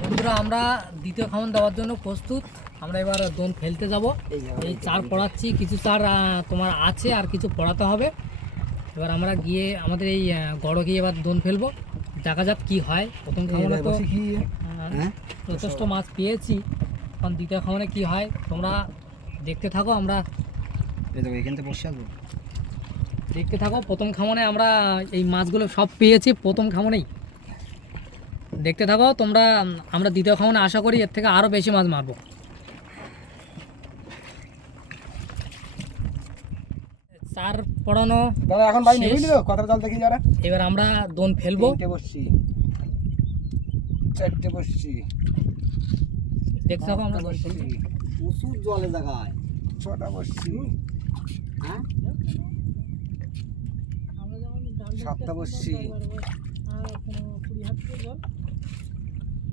বন্ধুরা আমরা দ্বিতীয় খাওয়ান দেওয়ার জন্য প্রস্তুত। আমরা এবার দোন ফেলতে যাব। এই চার পড়াচ্ছি কিছু চার তোমার আছে আর কিছু পড়াতে হবে। এবার আমরা গিয়ে আমাদের এই গড় গিয়ে এবার দোন ফেলব। দেখা যাক কি হয়। প্রথম খাওয়ানে তো যথেষ্ট মাছ পেয়েছি। এখন দ্বিতীয় খাওয়ানে কি হয় তোমরা দেখতে থাকো আমরা এখান থেকে বসে আসব দেখতে থাকো প্রথম খামনে আমরা এই মাছগুলো সব পেয়েছি প্রথম খামনেই। দেখতে থাকো তোমরা আমরা দ্বিতীয় খামনে আশা করি এর থেকে আরও বেশি মাছ মারবো। চার পড়ানো দাদা এখন ভাই বুঝলি তো? কথাটা জল দেখি যারা। এবার আমরা দোন ফেলব। তিনটে বসছি। চারটে বসছি। দেখতে থাকো আমরা বসছি। প্রচুর জলে জায়গায়। ছটা বসছি। হ্যাঁ? সাতটা বসছি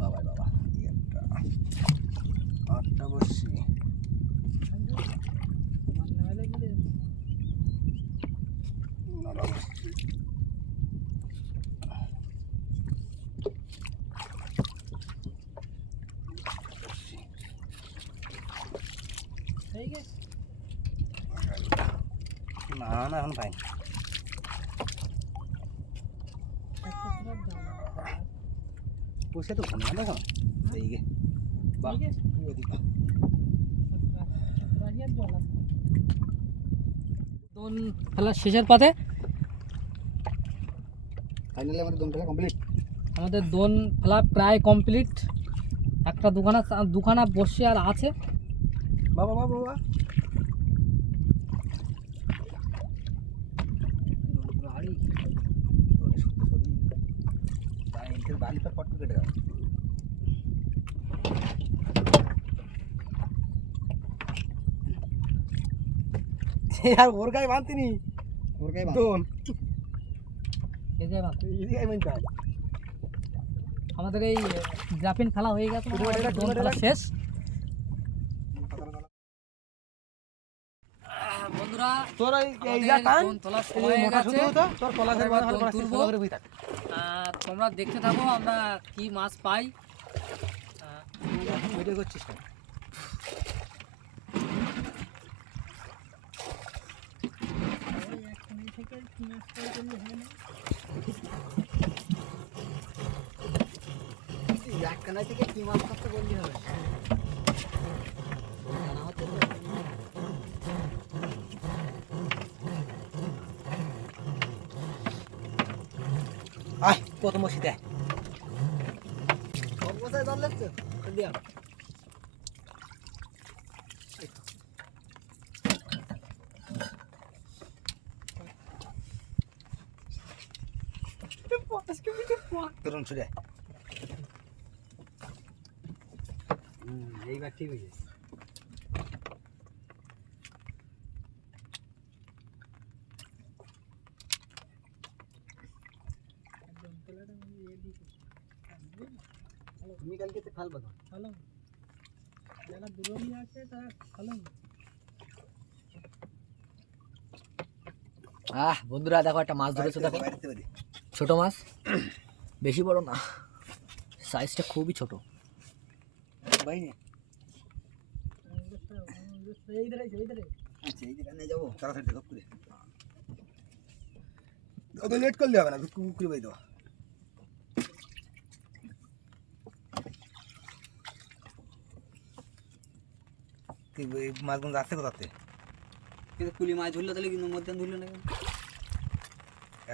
বাবা বাবা একটা। আটটা বসছি না না এখন পাইনি। বসে তো ওখানে দেখো এই গে বাহ ওদিক বাহ। দোন ফেলার শেষের পাতে ফাইনালি আমাদের দম ফেলা কমপ্লিট আমাদের দোন ফেলা প্রায় কমপ্লিট একটা দুখানা দুখানা বসে আর আছে বাবা বাবা বাবা খানিকটা পট্ট কেটে দাও। আর ওর গায়ে বাঁধতিনি ওর গায়ে বাঁধন আমাদের এই গ্রাফিন খেলা হয়ে গেছে। শেষ। বন্ধুরা তোর এই এই যা টান এই মোটা গেছে। তো তোর পলাশের এবার মধ্যে দোন হালকা তুলবো। সুন্দর করে বই থাক তোমরা দেখতে থাকো আমরা কি মাছ পাই ভিডিও করছিস? এই থেকে কি মাছ করতে বললি হবে আয় কত মসি দেয় সব কোথায় জল লাগছে দিয়া তরুণ ছুড়ে হুম, এইবার ঠিক হয়েছে ফালবা তো ভালো যারা দূরমী আছে তারা ভালো আহ বন্ধুরা দেখো একটা মাছ ধরেছে দেখো। পারি ছোট মাছ? বেশি বড় না। সাইজটা খুবই ছোট। ধরে আচ্ছা লেট করলে হবে না কুকুরে বাই দেওয়া এই মাছগুলো যাচ্ছে কোথাতে? কিন্তু কুলি মাছ ধরলো তাহলে কিন্তু মধ্যে ধরলো না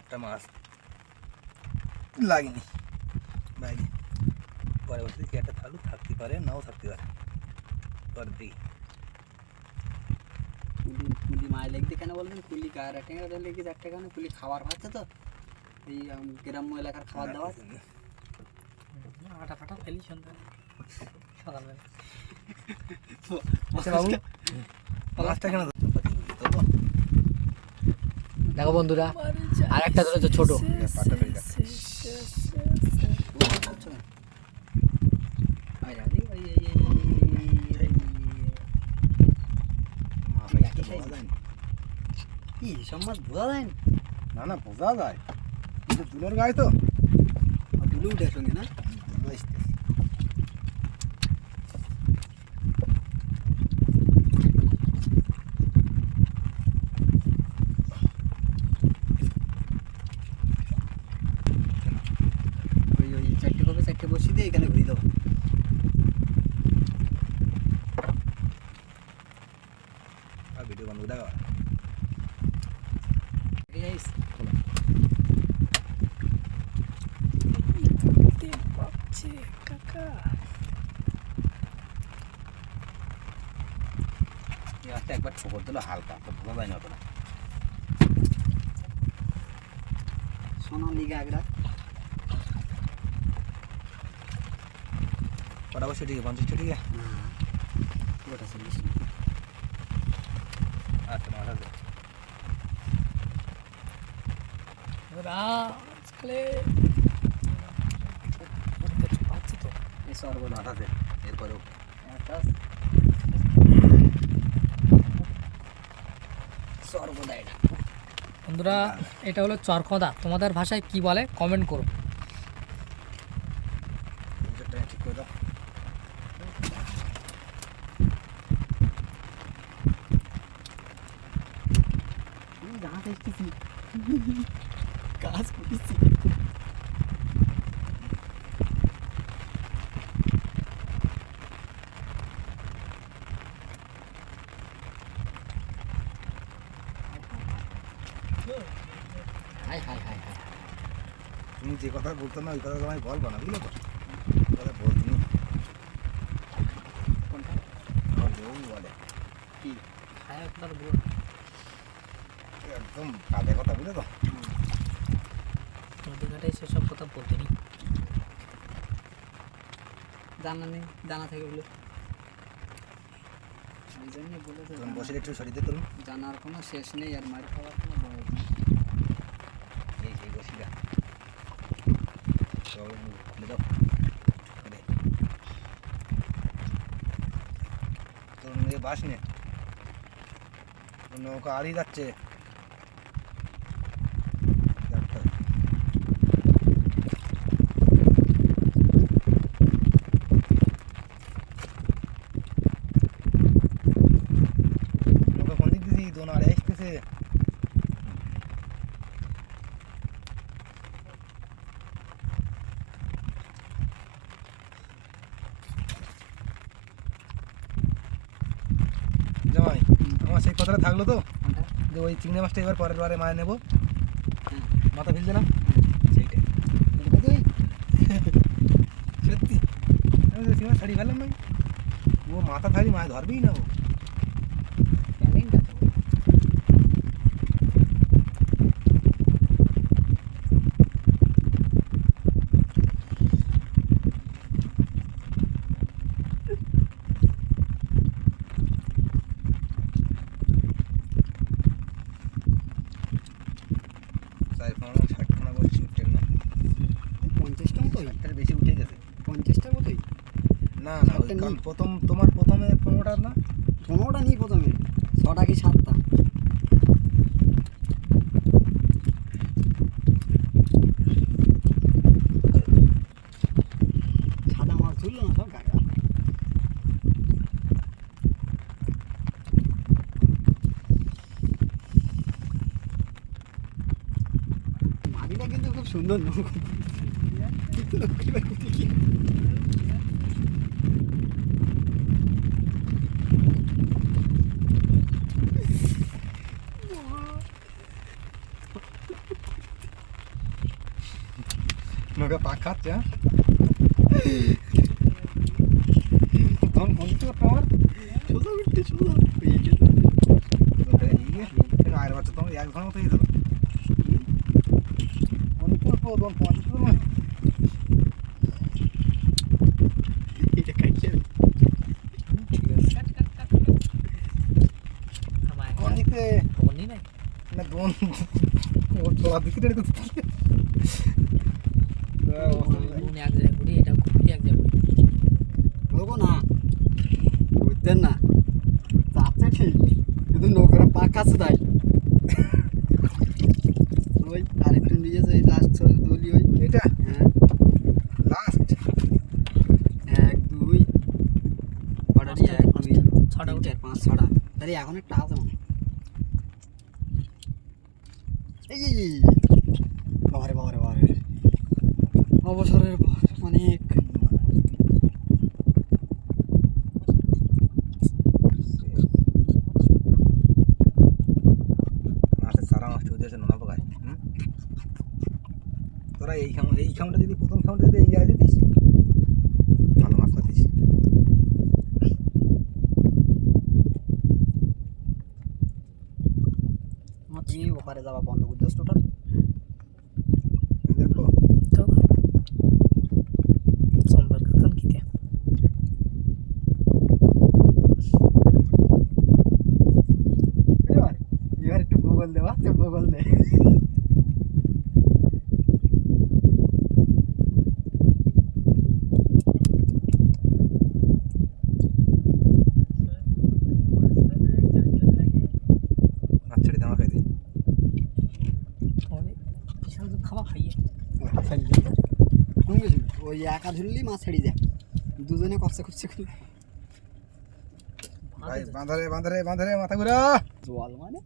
একটা মাছ লাগেনি। বাইরে পরে বলতে কি একটা থালু থাকতে পারে নাও থাকতে পারে। পরে দেখি। কুলি কুলি মাছ লাগতে কেন বলবেন কুলি গায়ে ট্যাংরা লেগে একটা কেন? কুলি খাবার খাচ্ছে তো। এই গ্রাম্য এলাকার খাবার দাবার। আটা ফাটা ফেলি সন্ধ্যা সকালবেলা। দেখো বন্ধুরা আর একটা ধরেছে ছোট। কি সব মাছ বোঝা যায় না? না না বোঝা যায়। দুলোর গায়ে তো। দুলো উঠে সঙ্গে না দুলো আসতেছে ওই ওই চারটে কবে চারটে বসিয়ে দিয়ে এখানে ঘুরিয়ে দেবো আর ভিডিও বন্ধ করে দাও এই যাইস এই একবার ঠোকর দিলো হালকা তো বোঝা যায় না অতটা সোনালি গাগরা কটা বসে ঠিক আছে পঞ্চাশটা ঠিক আছে চল্লিশ আচ্ছা পাচ্ছি তো এই মাছ এরপরেও এটা বন্ধুরা এটা হলো চরকদা তোমাদের ভাষায় কি বলে? কমেন্ট করো। কাজ করতেছি হাই হাই হাই হাই। তুমি যে কথা বলতো না ওই কথা তোমায় বলব না বুঝলো তো? কথা বলತೀನಿ কোনটা? আমার বলে। কি? হ্যাঁ একবার বলো একদম কাজে কথা বুঝলে তো? নদীঘাটায় সেসব কথা বলতে নি জানা নেই জানা থাকে বলে। ওই জন্য তুমি বসে একটু সরিয়ে করুন জানার কোনো শেষ নেই আর মার খাওয়ার কোনো বয়স নেই এই সেই বসিটা সবাই খুলে দাও আরে তোর মেয়ে বাস নে। নৌকা আড়ি যাচ্ছে একটা নৌকা কোন দিক দিছি দোন আড়ে আসতেছে জামাই আমার সেই কথাটা থাকল তো। যে ওই চিংড়ি মাছটা এবার পরের বারে মায়ে নেব। মাথা ফেলছে না? সেইটাই। সত্যি। তো ছাড়ি ফেললাম না। ও মাথা থাকলে মাছ ধরবেই না ও ট্যালেন্ট আছে ওর। চার পাঁচ ষাটখানা বসছি উঠছে না পঞ্চাশটা মতোই ষাটটার বেশি উঠে গেছে পঞ্চাশটার মতোই না না কারণ প্রথম তোমার প্রথমে পনেরোটা না? পনেরোটা নিই প্রথমে ছটা কি সাতটা? কিন্তু খুব সুন্দর নৌকো। কিন্তু নৌকোটা কোথায় কি? নৌকা পাক খাচ্ছে হ্যাঁ তখন ফোন দিতে পারতো আমার সোজা উঠতে সোজা এই যে আগের বাচ্চা তোমার এক ঘণ্টা মতো হয়ে গেল ফোন করব তখন পঞ্চাশ তোমার এটা খাইছে ঠিক আছে কাট কাট কাট আমায় কোন দিকে খবর নেই নাই না দোন ও তোলা দিকে রেডি করতে উনি এটা ঘুরতে এক জায়গায় ঘুরি না বুঝতেন না যাচ্ছে ঠিক কিন্তু নৌকাটা পাক তাই ওই আরেকটু নিয়ে যাই লাস্ট দলি ওই এটা হ্যাঁ লাস্ট এক, দুই কটারি এক ছটা উঠে পাঁচ, ছটা। আরে এখন একটা আছে মনে হয়। এই এই, এই বাবারে বাবারে বাবারে অবসরের পর অনেক মাছের সারা মাছ চলতে আছে নোনা পোকায় হুম? তোরা এই খাম এই খামটা যদি প্রথম খামটা যদি এই জায়গায় দিতিস ভালো মাছ পাতিস এই ওপারে যাওয়া বন্ধ করে দিস টোটাল দেখো তো সম্পর্ক তখন কি দিয়ে এবার এবার একটু ভূগোল দেওয়া তো ভূগোল দে মাছ ছেড়ে দিয়ে আমার খাই দিই তোমাদের বিশাল তো খাবার খাইয়ে কোন গেছিল ওই একা ধরলি মাছ ছেড়ে যায়। দুজনে কপসে কপসে করলে। ভাই বাঁধারে বাঁধারে বাঁধারে মাথা ঘুরা। জল মানে?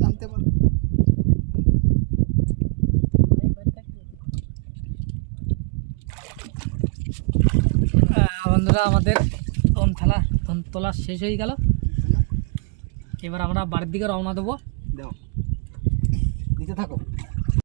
জানতে পারো। বন্ধুরা আমাদের দন ফেলা দন তোলা শেষ হয়ে গেল। এবার আমরা বাড়ির দিকে রওনা দেবো। দাও। দিতে থাকো।